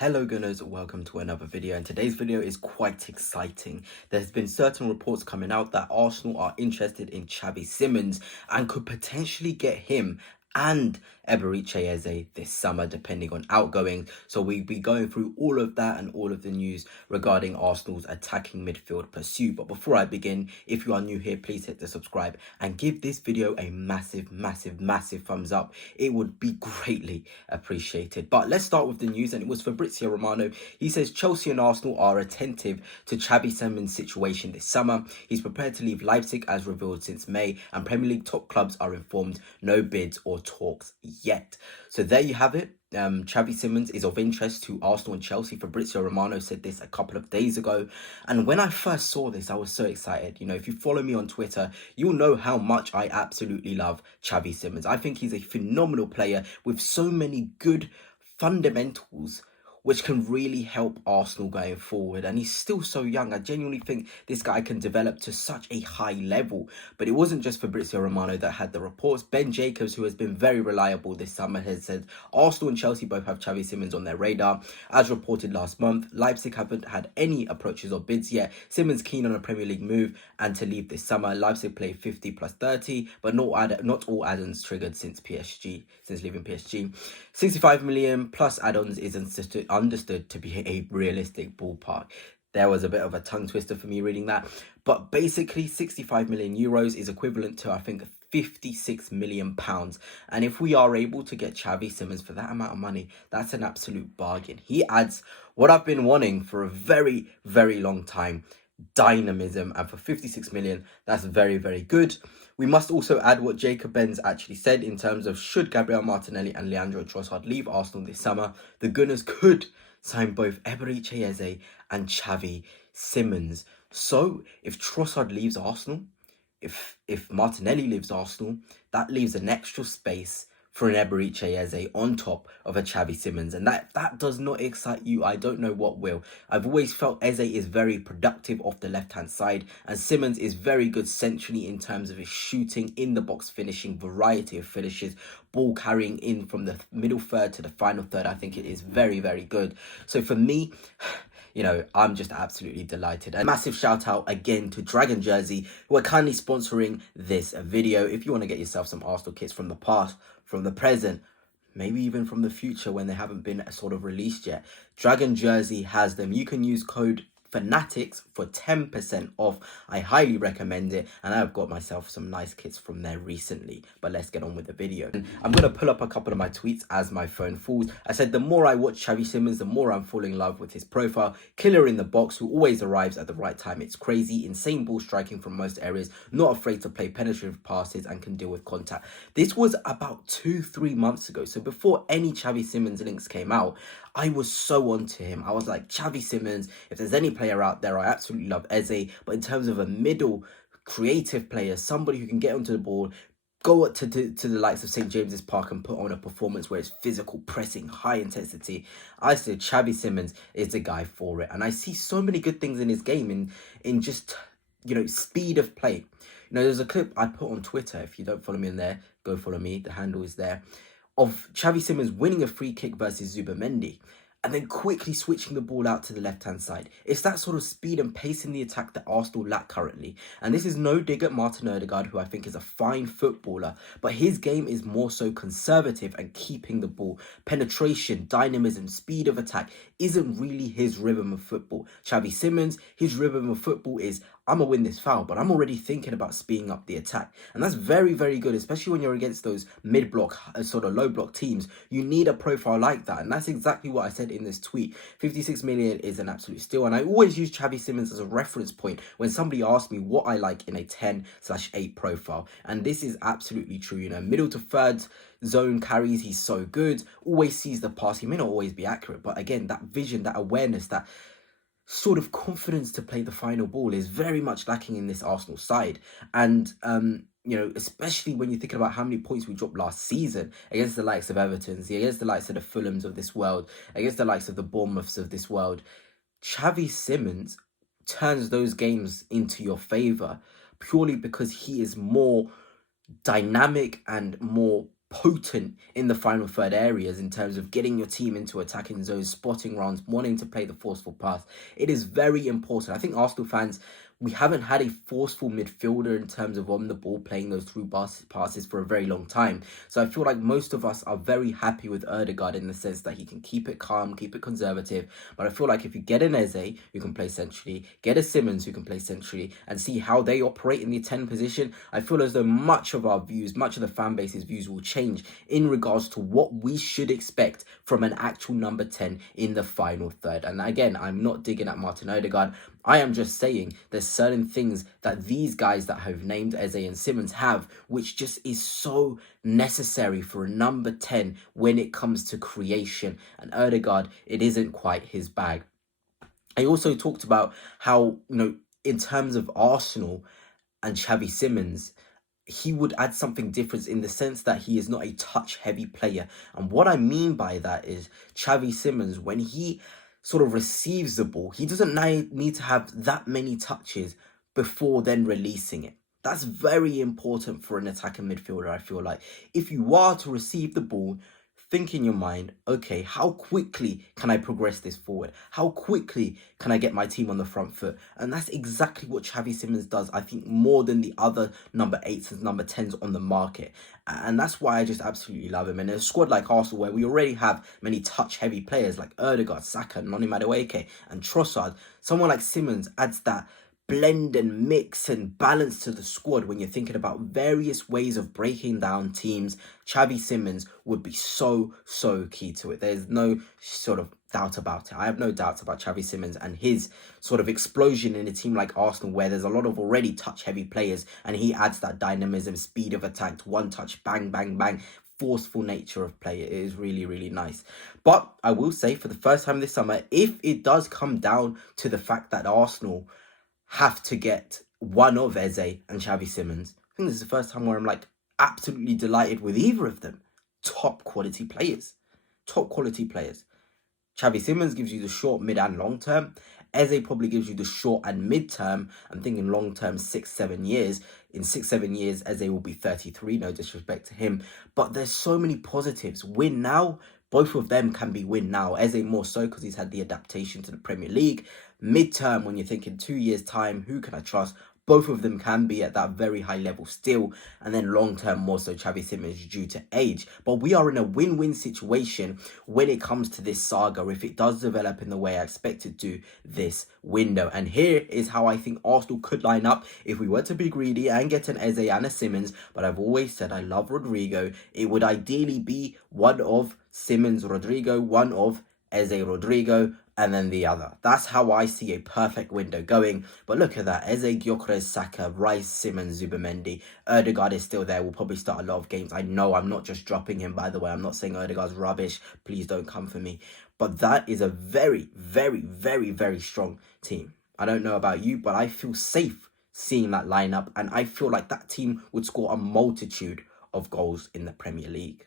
Hello Gunners, welcome to another video, and today's video is quite exciting. There's been certain reports coming out that Arsenal are interested in Xavi Simons and could potentially get him and Eberechi this summer, depending on outgoings. So we'll be going through all of that and all of the news regarding Arsenal's attacking midfield pursuit. But before I begin, if you are new here, please hit the subscribe and give this video a massive thumbs up. It would be greatly appreciated. But let's start with the news, and it was Fabrizio Romano. He says Chelsea and Arsenal are attentive to Xavi Simons' situation this summer. He's prepared to leave Leipzig as revealed since May, and Premier League top clubs are informed no bids or talks yet. So there you have it. Xavi Simons is of interest to Arsenal and Chelsea. Fabrizio Romano said this a couple of days ago, and when I first saw this, I was so excited. You know, if you follow me on Twitter, you'll know how much I absolutely love Xavi Simons. I think he's a phenomenal player with so many good fundamentals which can really help Arsenal going forward. And he's still so young. I genuinely think this guy can develop to such a high level. But it wasn't just Fabrizio Romano that had the reports. Ben Jacobs, who has been very reliable this summer, has said Arsenal and Chelsea both have Xavi Simons on their radar. As reported last month, Leipzig haven't had any approaches or bids yet. Simons keen on a Premier League move and to leave this summer. Leipzig play 50 plus 30, but not all add-ons triggered since leaving PSG. 65 million plus add-ons is understood to be a realistic ballpark. There was a bit of a tongue twister for me reading that, but basically 65 million euros is equivalent to, I think, 56 million pounds. And if we are able to get Xavi Simons for that amount of money, that's an absolute bargain. He adds what I've been wanting for a very long time: dynamism, and for 56 million, that's very good. We must also add what Jacob Benz actually said in terms of should Gabriel Martinelli and Leandro Trossard leave Arsenal this summer, the Gunners could sign both Eberechi and Xavi Simons. So if Trossard leaves Arsenal, if Martinelli leaves Arsenal, that leaves an extra space for an Eberechi on top of a Xavi Simons. And that does not excite you, I don't know what will. I've always felt Eze is very productive off the left-hand side, and Simons is very good centrally in terms of his shooting, in the box finishing, variety of finishes, ball carrying in from the middle third to the final third. I think it is very good. So for me, you know, I'm just absolutely delighted. A massive shout out again to Dragon Jersey, who are kindly sponsoring this video. If you want to get yourself some Arsenal kits from the past, from the present, maybe even from the future when they haven't been sort of released yet, Dragon Jersey has them. You can use code Fanatics for 10% off. I highly recommend it, and I've got myself some nice kits from there recently. But let's get on with the video. I'm going to pull up a couple of my tweets as my phone falls. I said the more I watch Xavi Simons, the more I'm falling in love with his profile. Killer in the box who always arrives at the right time. It's crazy, insane ball striking from most areas, not afraid to play penetrative passes and can deal with contact. This was about 2-3 months ago, so before any Xavi Simons links came out, I was so onto him. I was like, Xavi Simons, if there's any player out there, I absolutely love Eze. But in terms of a middle creative player, somebody who can get onto the ball, go to the likes of St. James's Park and put on a performance where it's physical, pressing, high intensity, I said Xavi Simons is the guy for it. And I see so many good things in his game, in just, you know, speed of play. You know, there's a clip I put on Twitter. If you don't follow me in there, go follow me. The handle is there, of Xavi Simons winning a free kick versus Zubimendi and then quickly switching the ball out to the left-hand side. It's that sort of speed and pace in the attack that Arsenal lack currently. And this is no dig at Martin Odegaard, who I think is a fine footballer, but his game is more so conservative and keeping the ball. Penetration, dynamism, speed of attack isn't really his rhythm of football. Xavi Simons, his rhythm of football is, I'm going to win this foul, but I'm already thinking about speeding up the attack. And that's very good, especially when you're against those mid-block, sort of low-block teams. You need a profile like that. And that's exactly what I said in this tweet. 56 million is an absolute steal. And I always use Xavi Simons as a reference point when somebody asks me what I like in a 10/8 profile. And this is absolutely true. You know, middle to third zone carries, he's so good. Always sees the pass. He may not always be accurate, but again, that vision, that awareness, that sort of confidence to play the final ball is very much lacking in this Arsenal side. And you know, especially when you're thinking about how many points we dropped last season against the likes of Everton's, against the likes of the Fulhams of this world, against the likes of the Bournemouths of this world. Xavi Simons turns those games into your favour purely because he is more dynamic and more potent in the final third areas in terms of getting your team into attacking zones, spotting runs, wanting to play the forceful pass. It is very important. I think Arsenal fans, we haven't had a forceful midfielder in terms of on the ball playing those through passes for a very long time. So I feel like most of us are very happy with Ødegaard in the sense that he can keep it calm, keep it conservative. But I feel like if you get an Eze who can play centrally, get a Simmons who can play centrally, and see how they operate in the 10 position, I feel as though much of our views, much of the fan base's views will change in regards to what we should expect from an actual number 10 in the final third. And again, I'm not digging at Martin Ødegaard. I am just saying there's certain things that these guys that have named Eze and Simmons have, which just is so necessary for a number 10 when it comes to creation. And Ødegaard, it isn't quite his bag. I also talked about how, in terms of Arsenal and Xavi Simmons, he would add something different in the sense that he is not a touch-heavy player. And what I mean by that is Xavi Simmons, when he sort of receives the ball, he doesn't need to have that many touches before then releasing it. That's very important for an attacking midfielder, I feel like. If you are to receive the ball, think in your mind, okay, how quickly can I progress this forward? How quickly can I get my team on the front foot? And that's exactly what Xavi Simmons does, I think, more than the other number 8s and number 10s on the market. And that's why I just absolutely love him. And in a squad like Arsenal, where we already have many touch-heavy players like Ødegaard, Saka, Noni Madueke, and Trossard, someone like Simmons adds that blend and mix and balance to the squad. When you're thinking about various ways of breaking down teams, Xavi Simmons would be so key to it. There's no sort of doubt about it. I have no doubts about Xavi Simmons and his sort of explosion in a team like Arsenal, where there's a lot of already touch-heavy players, and he adds that dynamism, speed of attack, one touch, bang, bang, bang, forceful nature of play. It is really nice. But I will say, for the first time this summer, if it does come down to the fact that Arsenal have to get one of Eze and Xavi Simmons, I think this is the first time where I'm like absolutely delighted with either of them. Top quality players. Xavi Simmons gives you the short, mid and long term. Eze probably gives you the short and mid term. I'm thinking long term, 6-7 years. In 6-7 years, Eze will be 33, no disrespect to him. But there's so many positives. Win now, both of them can be win now. Eze more so because he's had the adaptation to the Premier League. Mid-term, when you're thinking 2 years' time, who can I trust? Both of them can be at that very high level still. And then long-term, more so Xavi Simmons due to age. But we are in a win-win situation when it comes to this saga, if it does develop in the way I expect it to this window. And here is how I think Arsenal could line up if we were to be greedy and get an Eze and a Simmons. But I've always said I love Rodrigo. It would ideally be one of Simmons, Rodrigo, one of Eze, Rodrigo, and then the other. That's how I see a perfect window going. But look at that. Eze, Gyökeres, Saka, Rice, Simmons, Zubimendi. Ødegaard is still there. Will probably start a lot of games. I know I'm not just dropping him, by the way. I'm not saying Ødegaard's rubbish. Please don't come for me. But that is a very strong team. I don't know about you, but I feel safe seeing that lineup. And I feel like that team would score a multitude of goals in the Premier League.